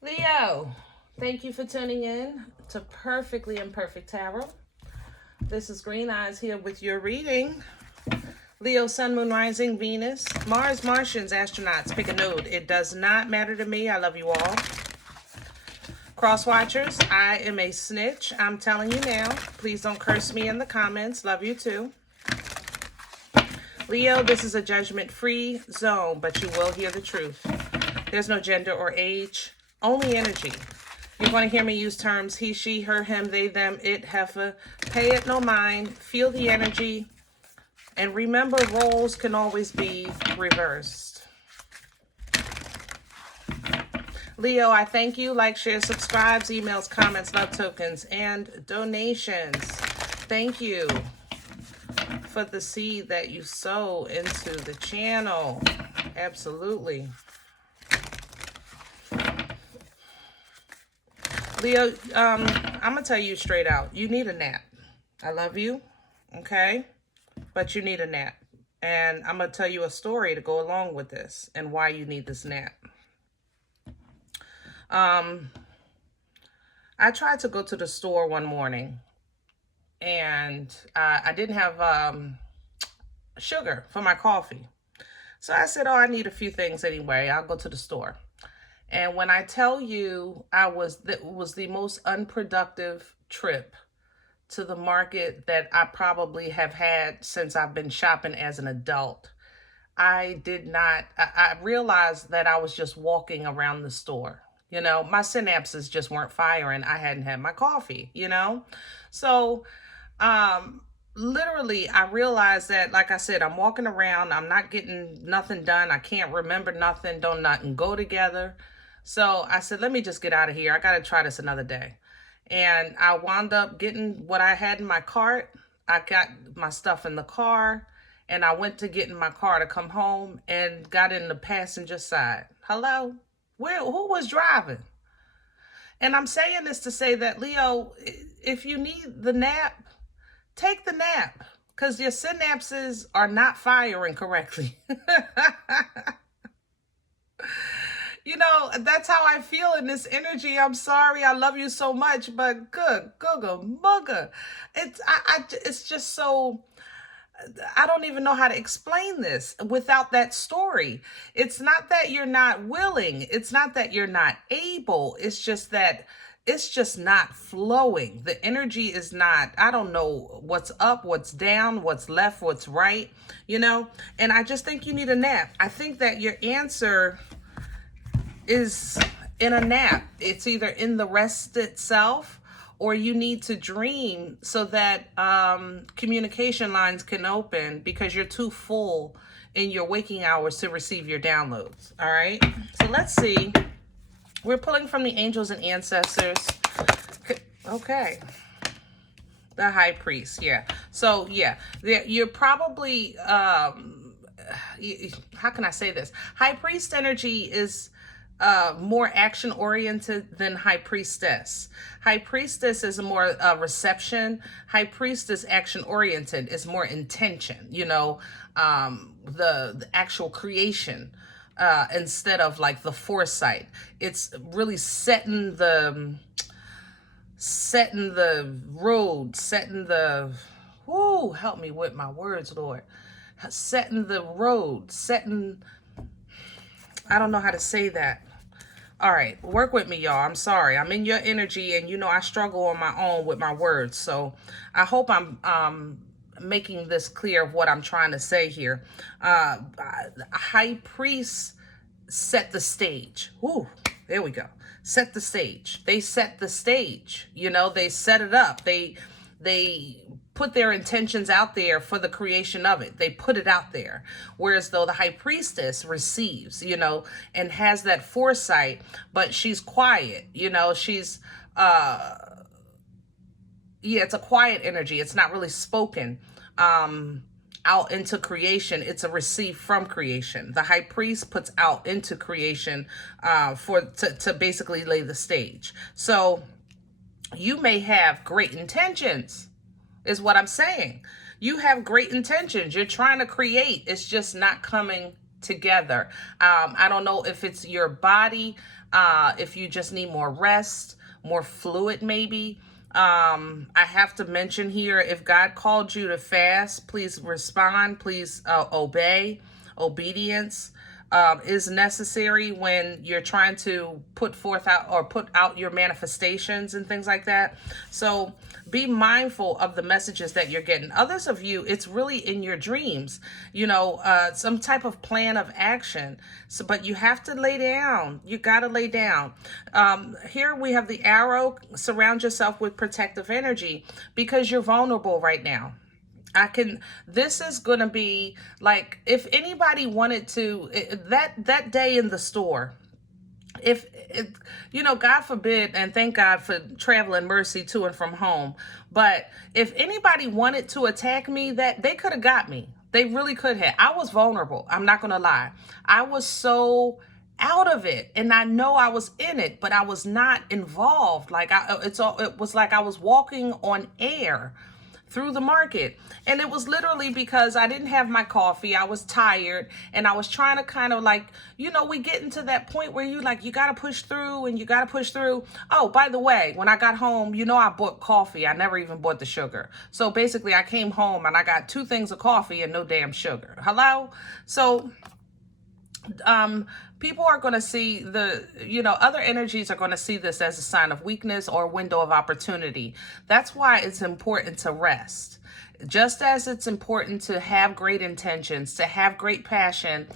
Leo, thank you for tuning in to Perfectly Imperfect Tarot. This is Green Eyes here with your reading. Leo, Sun, Moon, Rising, Venus, Mars, Martians, astronauts. Pick a node. It does not matter to me. I love you all. Cross watchers, I am a snitch. I'm telling you now. Please don't curse me in the comments. Love you too. Leo, this is a judgment-free zone, but you will hear the truth. There's no gender or age, only energy. You're going to hear me use terms he, she, her, him, they, them, it, heifer. Pay it no mind. Feel the energy. And remember, roles can always be reversed. Leo, I thank you. Like, share, subscribes, emails, comments, love tokens, and donations. Thank you for the seed that you sow into the channel. Absolutely. Leo, I'm going to tell you straight out. You need a nap. I love you, okay? But you need a nap. And I'm going to tell you a story to go along with this and why you need this nap. I tried to go to the store one morning, and I didn't have sugar for my coffee. So I said, oh, I need a few things anyway. I'll go to the store. And when I tell you, it was the most unproductive trip to the market that I probably have had since I've been shopping as an adult. I realized that I was just walking around the store. You know, my synapses just weren't firing. I hadn't had my coffee, you know? So, literally, I realized that, like I said, I'm walking around. I'm not getting nothing done. I can't remember nothing. Don't nothing go together. So I said, let me just get out of here. I got to try this another day. And I wound up getting what I had in my cart. I got my stuff in the car. And I went to get in my car to come home and got in the passenger side. Hello? Who was driving? And I'm saying this to say that, Leo, if you need the nap, take the nap. Because your synapses are not firing correctly. You know, that's how I feel in this energy. I'm sorry. I love you so much, but good, googa, mugga. It's just so, I don't even know how to explain this without that story. It's not that you're not willing. It's not that you're not able. It's just that it's just not flowing. The energy is not, I don't know what's up, what's down, what's left, what's right, you know? And I just think you need a nap. I think that your answer is in a nap. It's either in the rest itself, or you need to dream so that communication lines can open, because you're too full in your waking hours to receive your downloads. All right. So let's see. We're pulling from the angels and ancestors. Okay. The high priest. Yeah. So yeah, you're probably, how can I say this? High priest energy is more action oriented than high priestess. High priestess is more reception. High priest is action oriented. It's more intention, you know, the actual creation instead of like the foresight. It's really setting the road, help me with my words, Lord. Setting the road, I don't know how to say that. All right, work with me, y'all. I'm sorry. I'm in your energy, and you know I struggle on my own with my words. So I hope I'm making this clear of what I'm trying to say here. High priest set the stage. Ooh, there we go. Set the stage. They set the stage. You know, they set it up. They put their intentions out there for the creation of it. They put it out there. Whereas though the high priestess receives, you know, and has that foresight, but she's quiet, you know, she's, it's a quiet energy. It's not really spoken out into creation. It's a receive from creation. The high priest puts out into creation to basically lay the stage. So you may have great intentions, is what I'm saying. You have great intentions. You're trying to create. It's just not coming together. I don't know if it's your body, if you just need more rest, more fluid maybe. I have to mention here, if God called you to fast, please respond, please obey. Obedience is necessary when you're trying to put out your manifestations and things like that. So be mindful of the messages that you're getting. Others of you, it's really in your dreams, some type of plan of action. So, but you have to lay down. You got to lay down. Here we have the arrow. Surround yourself with protective energy because you're vulnerable right now. This is going to be like, if anybody wanted to, that day in the store, if God forbid, and thank God for traveling mercy to and from home, but if anybody wanted to attack me, that they could have got me. They really could have. I was vulnerable. I'm not going to lie. I was so out of it, and I know I was in it, but I was not involved. Like it was like I was walking on air through the market. And it was literally because I didn't have my coffee. I was tired, and I was trying to kind of like, we get into that point where you got to push through and you got to push through. Oh, by the way, when I got home, I bought coffee. I never even bought the sugar. So basically I came home and I got 2 things of coffee and no damn sugar. Hello? So people are going to see other energies are going to see this as a sign of weakness or a window of opportunity. That's why it's important to rest. Just as it's important to have great intentions, to have great passion,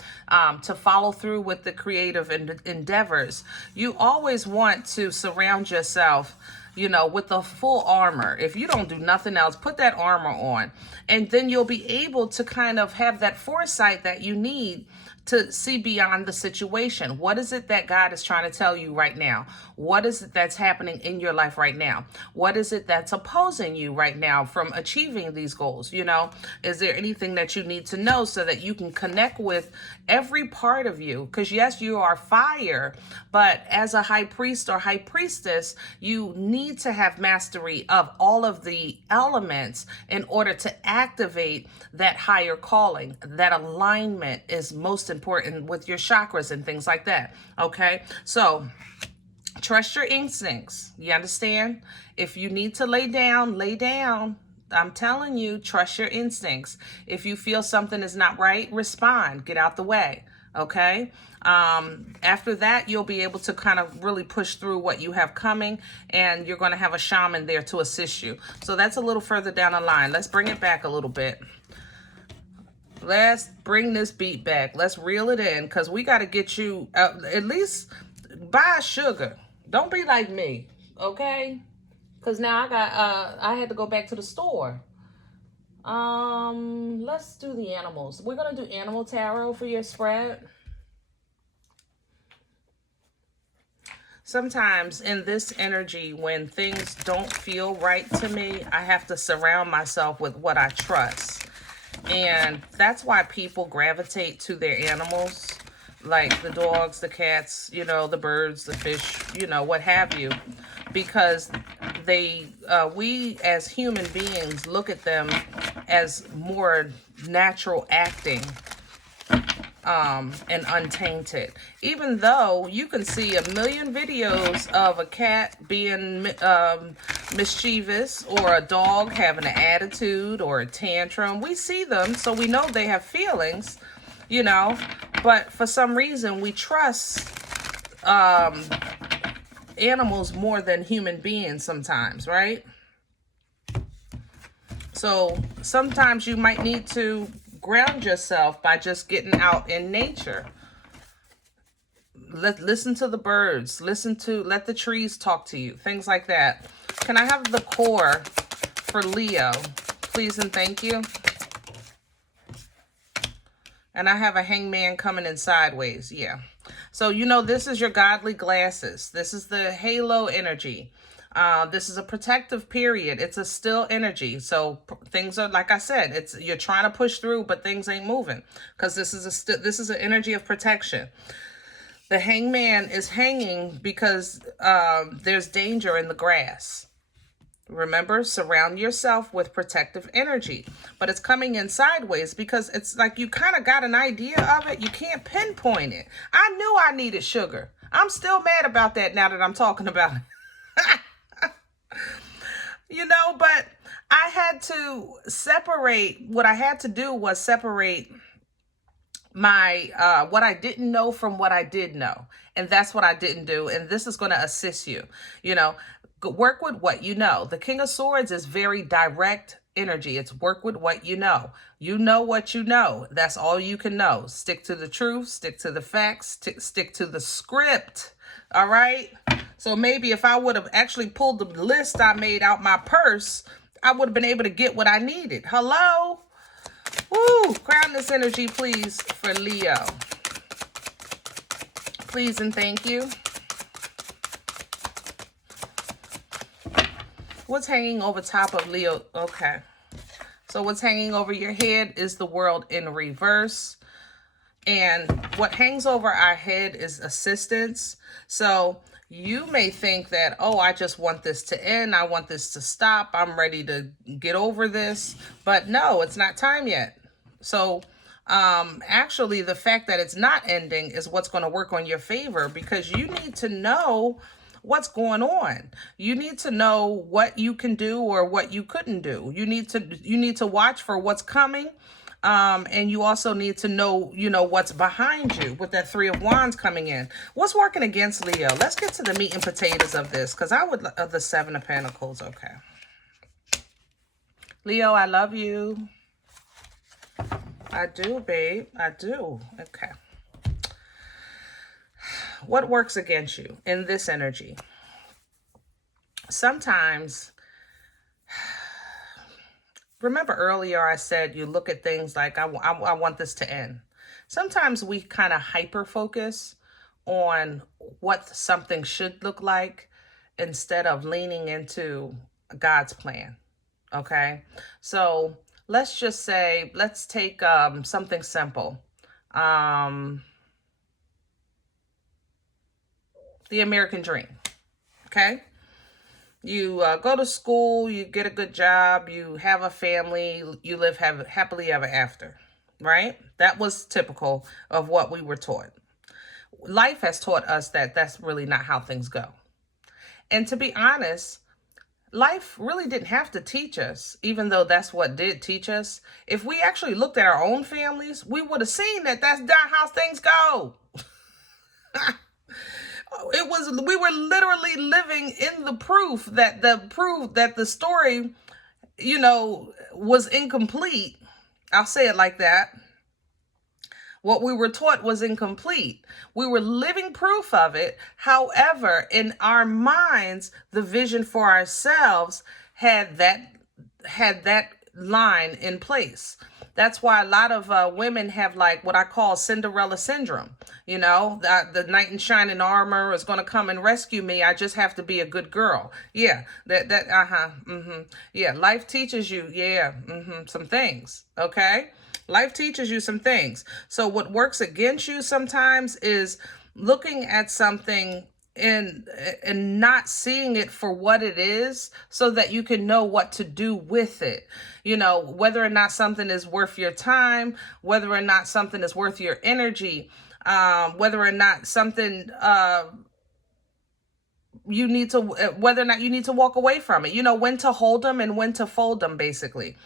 to follow through with the creative endeavors, you always want to surround yourself with the full armor. If you don't do nothing else, put that armor on, and then you'll be able to kind of have that foresight that you need to see beyond the situation. What is it that God is trying to tell you right now? What is it that's happening in your life right now? What is it that's opposing you right now from achieving these goals? Is there anything that you need to know so that you can connect with every part of you? Because yes, you are fire, but as a high priest or high priestess, you need to have mastery of all of the elements in order to activate that higher calling. That alignment is most important with your chakras and things like that. Okay, so trust your instincts. You understand? If you need to lay down, lay down. I'm telling you, trust your instincts. If you feel something is not right, respond. Get out the way. Okay. After that, you'll be able to kind of really push through what you have coming, and you're going to have a shaman there to assist you. So that's a little further down the line. Let's bring it back a little bit. Let's bring this beat back. Let's reel it in, because we got to get you at least buy sugar. Don't be like me, okay? Because now I had to go back to the store. Let's do the animals. We're going to do animal tarot for your spread. Sometimes in this energy, when things don't feel right to me, I have to surround myself with what I trust. And that's why people gravitate to their animals, like the dogs, the cats, the birds, the fish, what have you, because we as human beings look at them as more natural acting and untainted. Even though you can see a million videos of a cat being mischievous, or a dog having an attitude or a tantrum. We see them, so we know they have feelings, but for some reason we trust animals more than human beings sometimes, right? So sometimes you might need to ground yourself by just getting out in nature. Listen to the birds. Let the trees talk to you. Things like that. Can I have the core for Leo, please and thank you? And I have a hangman coming in sideways. Yeah. So, this is your godly glasses. This is the halo energy. This is a protective period. It's a still energy. So things are, like I said, you're trying to push through, but things ain't moving, because this is an energy of protection. The hangman is hanging because there's danger in the grass, Remember, surround yourself with protective energy. But it's coming in sideways because it's like you kind of got an idea of it. You can't pinpoint it. I knew I needed sugar. I'm still mad about that now that I'm talking about it. But I had to separate. What I had to do was separate my what I didn't know from what I did know. And that's what I didn't do. And this is going to assist you. Work with what you know. The King of Swords is very direct energy. It's work with what you know. You know what you know. That's all you can know. Stick to the truth, stick to the facts, stick to the script. All right? So maybe if I would have actually pulled the list I made out my purse, I would have been able to get what I needed. Hello? Woo! Crown this energy, please, for Leo. Please and thank you. What's hanging over top of Leo? Okay. So what's hanging over your head is the world in reverse. And what hangs over our head is assistance. So you may think that, oh, I just want this to end. I want this to stop. I'm ready to get over this. But no, it's not time yet. So actually, the fact that it's not ending is what's going to work on your favor, because you need to know what's going on. You need to know what you can do or what you couldn't do. You need to watch for what's coming. And you also need to know, what's behind you with that Three of Wands coming in. What's working against Leo? Let's get to the meat and potatoes of this, because of the Seven of Pentacles. Okay. Leo, I love you. I do, babe. I do. Okay. What works against you in this energy? Sometimes, remember earlier I said you look at things like, I want this to end. Sometimes we kind of hyper-focus on what something should look like instead of leaning into God's plan, okay? So let's just say, let's take something simple. The American dream, okay? You go to school, you get a good job, you have a family, you live happily ever after, right? That was typical of what we were taught. Life has taught us that that's really not how things go. And to be honest, life really didn't have to teach us, even though that's what did teach us. If we actually looked at our own families, we would have seen that that's not how things go. We were literally living in the proof that the story, was incomplete. I'll say it like that. What we were taught was incomplete. We were living proof of it. However, in our minds, the vision for ourselves had that line in place. That's why a lot of women have like what I call Cinderella syndrome. The knight in shining armor is going to come and rescue me. I just have to be a good girl. Yeah, Yeah, life teaches you, some things, okay? Life teaches you some things. So what works against you sometimes is looking at something and not seeing it for what it is, so that you can know what to do with it. Whether or not something is worth your time, whether or not something is worth your energy, whether or not something whether or not you need to walk away from it. When to hold them and when to fold them, basically.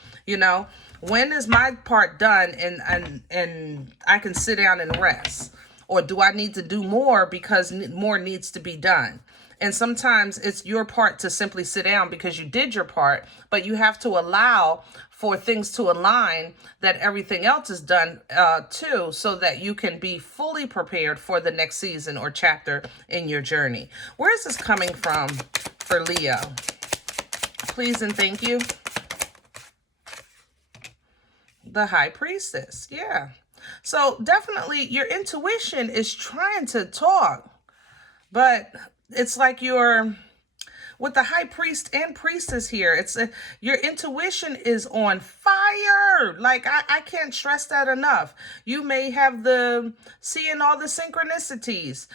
When is my part done and I can sit down and rest? Or do I need to do more because more needs to be done? And sometimes it's your part to simply sit down because you did your part, but you have to allow for things to align, that everything else is done too, so that you can be fully prepared for the next season or chapter in your journey. Where is this coming from for Leo? Please and thank you. The High Priestess, yeah. So definitely your intuition is trying to talk, but it's like with the High Priest and Priestess here, your intuition is on fire. Like I can't stress that enough. You may have seeing all the synchronicities.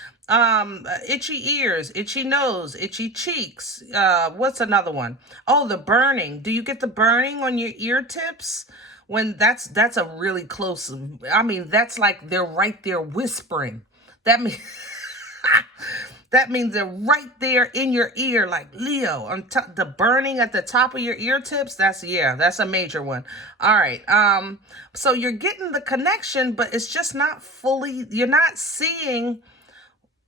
Itchy ears, itchy nose, itchy cheeks. What's another one? Oh, the burning. Do you get the burning on your ear tips? When that's a really close, I mean, that's like they're right there whispering. That means that means they're right there in your ear, like Leo. The burning at the top of your ear tips. That's a major one. All right. So you're getting the connection, but it's just not fully. You're not seeing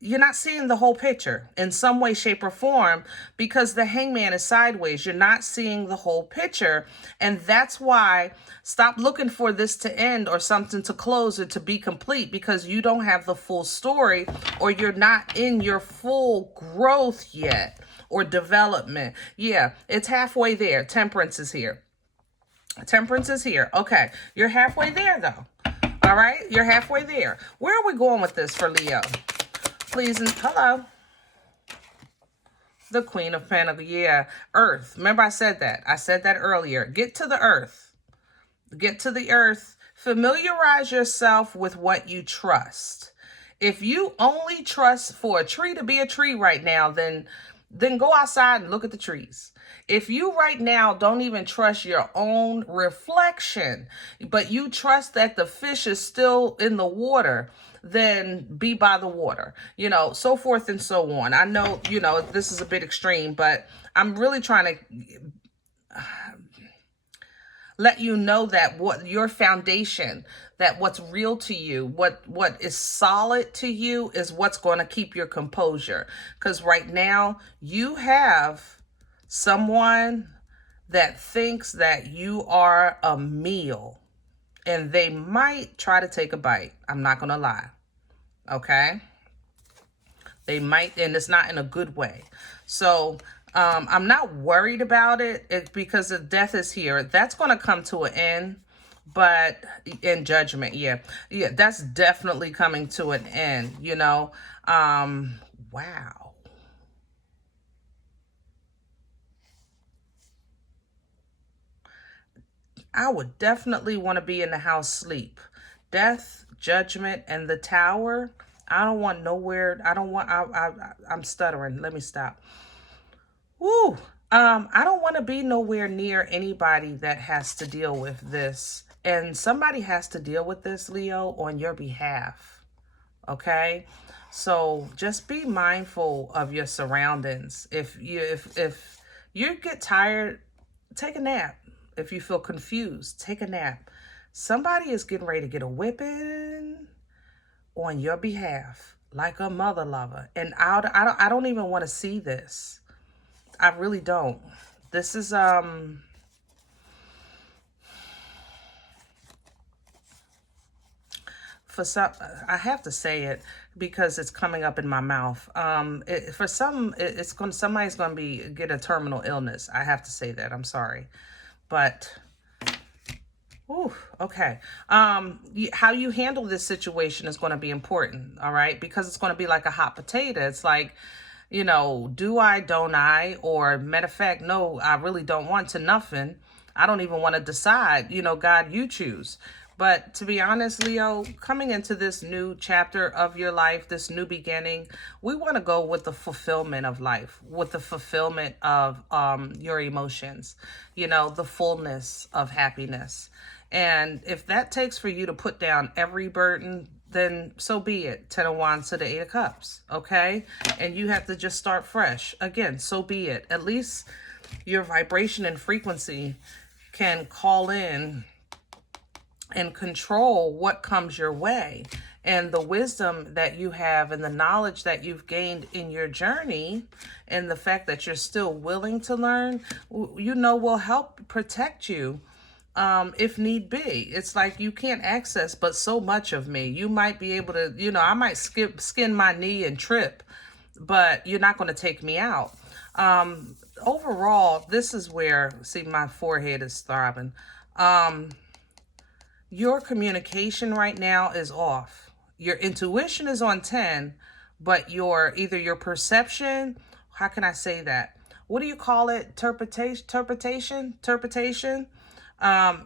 the whole picture in some way, shape, or form, because the hangman is sideways. You're not seeing the whole picture. And that's why stop looking for this to end or something to close or to be complete, because you don't have the full story, or you're not in your full growth yet or development. Yeah, it's halfway there. Temperance is here. Temperance is here. Okay, you're halfway there though. All right, you're halfway there. Where are we going with this for Leo? Please, and hello. The Queen of Pentacles. Yeah, Earth. Remember I said that. I said that earlier. Get to the Earth. Get to the Earth. Familiarize yourself with what you trust. If you only trust for a tree to be a tree right now, then go outside and look at the trees. If you right now don't even trust your own reflection, but you trust that the fish is still in the water, then be by the water, so forth and so on. I know, this is a bit extreme, but I'm really trying to let you know that what your foundation, that what's real to you, what is solid to you is what's going to keep your composure. Because right now you have someone that thinks that you are a meal, and they might try to take a bite. I'm not going to lie. Okay? They might, and it's not in a good way. So I'm not worried about it. It's because the death is here. That's going to come to an end, but in judgment, yeah, that's definitely coming to an end, wow. I would definitely want to be in the house sleep. Death, judgment, and the tower. I don't want nowhere. I don't want, I'm stuttering. Let me stop. Woo. I don't want to be nowhere near anybody that has to deal with this. And somebody has to deal with this, Leo, on your behalf. Okay? So just be mindful of your surroundings. If you get tired, take a nap. If you feel confused, take a nap. Somebody is getting ready to get a whipping on your behalf, like a mother lover. And I don't even want to see this. I really don't. This is for some, I have to say it because it's coming up in my mouth. For some, somebody's going to get a terminal illness. I have to say that. I'm sorry. But, okay. How you handle this situation is going to be important, all right? Because it's going to be like a hot potato. It's like, do I, don't I? Or matter of fact, no, I really don't want to nothing. I don't even want to decide, God, you choose. But to be honest, Leo, coming into this new chapter of your life, this new beginning, we want to go with the fulfillment of life, with the fulfillment of your emotions, the fullness of happiness. And if that takes for you to put down every burden, then so be it. 10 of Wands to the 8 of Cups, okay? And you have to just start fresh. Again, so be it. At least your vibration and frequency can call in and control what comes your way. And the wisdom that you have and the knowledge that you've gained in your journey, and the fact that you're still willing to learn, will help protect you if need be. It's like you can't access but so much of me. You might be able to, I might skin my knee and trip, but you're not going to take me out. Overall, this is where, see, my forehead is throbbing. Your communication right now is off. Your intuition is on 10, but either your perception, how can I say that? What do you call it? Interpretation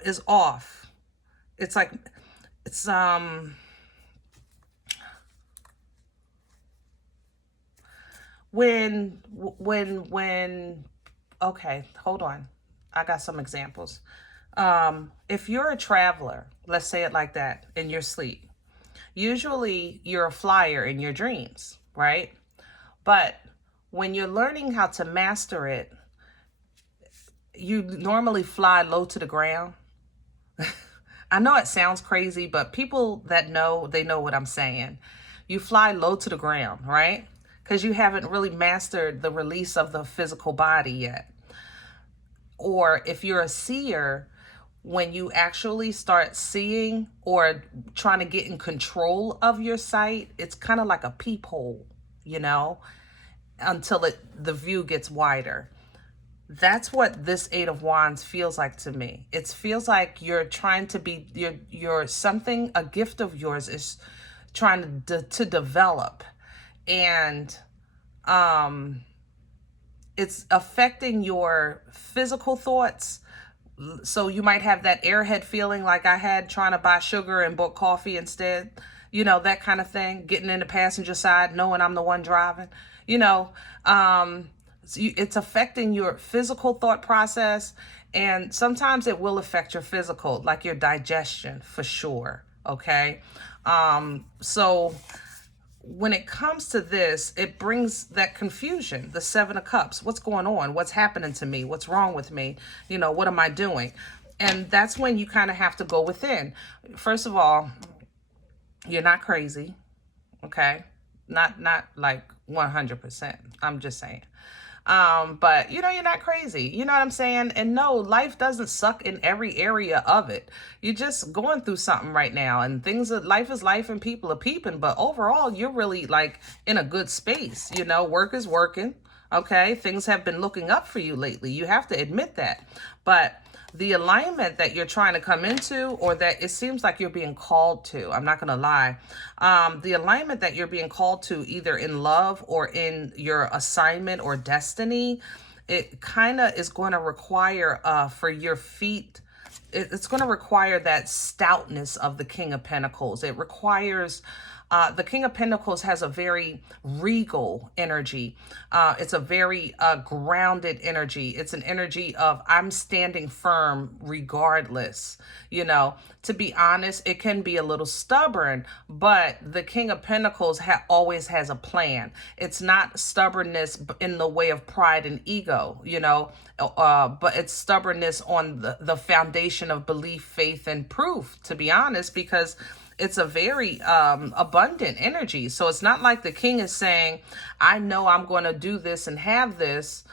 is off. It's like, it's, when okay, hold on. I got some examples. If you're a traveler, let's say it like that, in your sleep, usually you're a flyer in your dreams, right? But when you're learning how to master it, you normally fly low to the ground. I know it sounds crazy, but people that know, they know what I'm saying. You fly low to the ground, right? Because you haven't really mastered the release of the physical body yet. Or if you're a seer, when you actually start seeing or trying to get in control of your sight, it's kind of like a peephole, you know, until the view gets wider. That's what this Eight of Wands feels like to me. It feels like you're trying to be, you're something, a gift of yours is trying to develop. And it's affecting your physical thoughts. So you might have that airhead feeling like I had trying to buy sugar and bought coffee instead. You know, that kind of thing. Getting in the passenger side, knowing I'm the one driving. You know, it's affecting your physical thought process. And sometimes it will affect your physical, like your digestion for sure. Okay. So when it comes to this, it brings that confusion, the Seven of Cups. What's going on? What's happening to me? What's wrong with me? You know, what am I doing? And that's when you kind of have to go within. First of all, you're not crazy, okay? Not like 100%. I'm just saying. But you know, you're not crazy. You know what I'm saying? And no, life doesn't suck in every area of it. You're just going through something right now, and life is life and people are peeping. But overall, you're really like in a good space. You know, work is working. Okay. Things have been looking up for you lately. You have to admit that. But the alignment that you're trying to come into, or that it seems like you're being called to, I'm not going to lie, the alignment that you're being called to, either in love or in your assignment or destiny, it kind of is going to require for your feet, it's going to require that stoutness of the King of Pentacles. It requires the King of Pentacles has a very regal energy. It's a very grounded energy. It's an energy of I'm standing firm regardless. You know, to be honest, it can be a little stubborn, but the King of Pentacles always has a plan. It's not stubbornness in the way of pride and ego, you know, but it's stubbornness on the foundation of belief, faith, and proof, to be honest, because it's a very abundant energy. So it's not like the king is saying, I know I'm going to do this and have this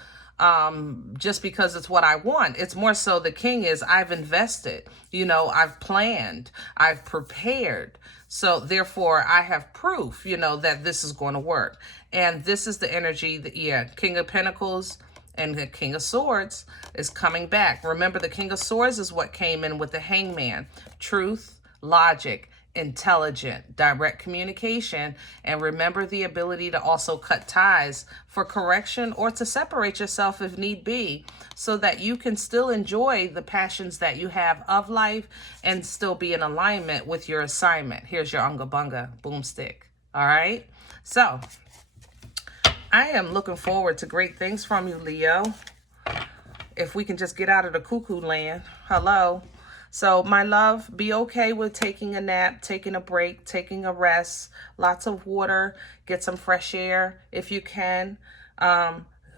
just because it's what I want. It's more so the king is, I've invested, you know, I've planned, I've prepared. So therefore I have proof, you know, that this is going to work. And this is the energy that, yeah, King of Pentacles and the King of Swords is coming back. Remember, the King of Swords is what came in with the Hangman. Truth, logic, intelligent, direct communication, and remember the ability to also cut ties for correction or to separate yourself if need be, so that you can still enjoy the passions that you have of life and still be in alignment with your assignment. Here's your Unga Bunga boomstick. All right. So I am looking forward to great things from you, Leo. If we can just get out of the cuckoo land. Hello. So my love, be okay with taking a nap, taking a break, taking a rest, lots of water, get some fresh air if you can.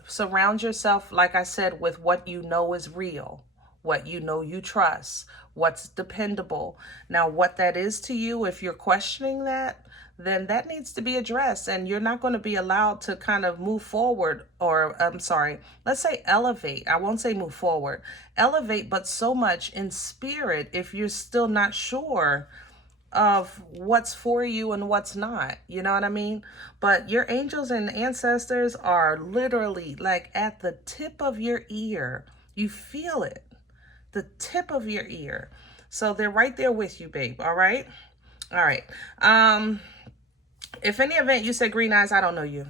Surround yourself, like I said, with what you know is real, what you know you trust, what's dependable. Now, what that is to you, if you're questioning that, then that needs to be addressed, and you're not going to be allowed to kind of move forward, or I'm sorry, let's say elevate. I won't say move forward. Elevate, but so much in spirit if you're still not sure of what's for you and what's not. You know what I mean? But your angels and ancestors are literally like at the tip of your ear. You feel it, the tip of your ear. So they're right there with you, babe. All right? All right. If any event you said green eyes, I don't know you.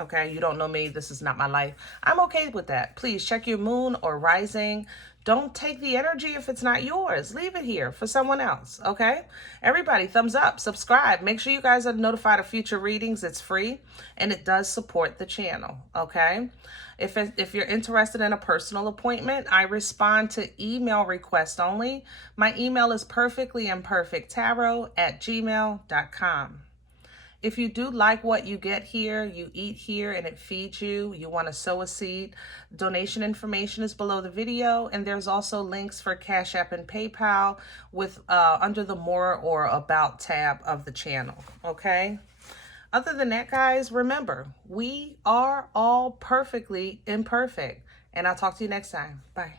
Okay, you don't know me. This is not my life. I'm okay with that. Please check your moon or rising. Don't take the energy if it's not yours. Leave it here for someone else, okay? Everybody, thumbs up, subscribe. Make sure you guys are notified of future readings. It's free, and it does support the channel, okay? If you're interested in a personal appointment, I respond to email requests only. My email is perfectlyimperfecttarot@gmail.com. If you do like what you get here, you eat here and it feeds you, you want to sow a seed, donation information is below the video. And there's also links for Cash App and PayPal with under the More or About tab of the channel, okay? Other than that, guys, remember, we are all perfectly imperfect. And I'll talk to you next time. Bye.